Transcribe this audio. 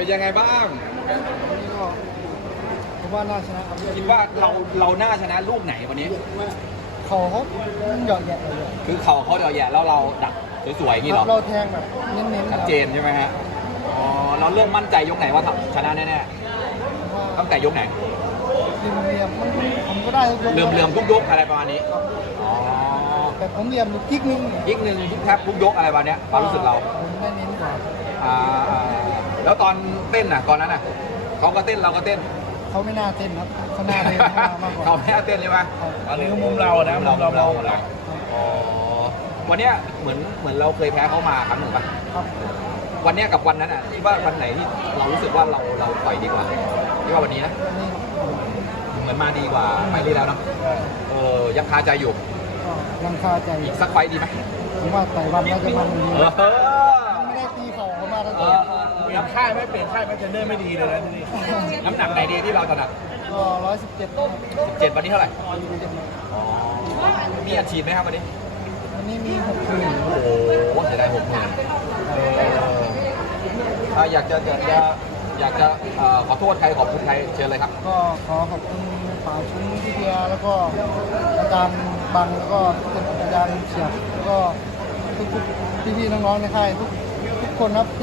เป็นยังไงบ้างนี่ก็ผมว่าน่าชนะครับคิดว่าเราเราน่าชนะลูกไหนวันนี้ เขาเขาเหยาะแยะเลยคือเขาเขาเดียวแย่แล้วเราดักสวยๆอย่างนี้เหรอเราแทงแบบเน้นๆคชัรัดบเจนใช่ไหมฮะอ๋อเราเริ่มมั่นใจยกไหนว่าชนะแน่เพราะๆว่าตั้งแต่ยกไหนเหลี่ยมๆมันผมก็ได้ทุกยกเลื่อมเลื่อมทุกยกอะไรประมาณนี้อ๋อแต่ผมเหลี่ยมอยู่กิ๊กนึงยิกหนึ่งยิกแทบทุกยกอะไรประมาณเนี้ยความรู้สึกเราผมได้เน้นกว่าอ่าอ่า แล้วตอนเต้นน่ะตอนนั้นน่ะเขาก็เต้นเราก็เต้นเขาไม่น่าเต้นครับเขาน่าเดินเข้ามามากกว่าเขาไม่ให้เต้นใช่ไหมครับอันนี้ก็มุมเรานะมุมเราเรานะอ๋อวันเนี้ยเหมือนเหมือนเราเคยแพ้เขามาครั้งหนึ่งป่ะครับวันเนี้ยกับวันนั้นอะที่ว่าวันไหนที่เรารู้สึกว่าเราเราต่อยดีกว่าที่ว่าวันนี้นะนี่เหมือนมาดีกว่าไปที่แล้วเนาะเออยังคาใจอยู่ก็ยังคาใจออียู่กสักไฟต์ดีไหมผมว่าไต่วันน่าจะมันดีเออ อเปลี่ยนค่ายไหม่เปลี่ยนค่ายไหม่เทรนเนอร์ไม่ดีเลยนะที่นี่น้ำหนักไหนดีที่เราถนัดก็ร้อยสิบเจ็ดเจ็ดวันนี้เท่าไหร่อ๋อมีอัดฉีดไหมครับวันนี้ วันนี้มีหกคืนโอ้โหจะได้หกหมื่นถ้าอยากจะอยากจะอยากจะเอ่อขอโทษใครขอบคุณใครเชิญเลยครับ ก็ขอขอบคุณป่าชุ้งพี่เทียแล้วก็อาจารย์บังแล้วก็อาจารย์เฉียบแล้วก็ทุกๆพี่ๆน้องๆในค่ายทุกทุกคนครับที่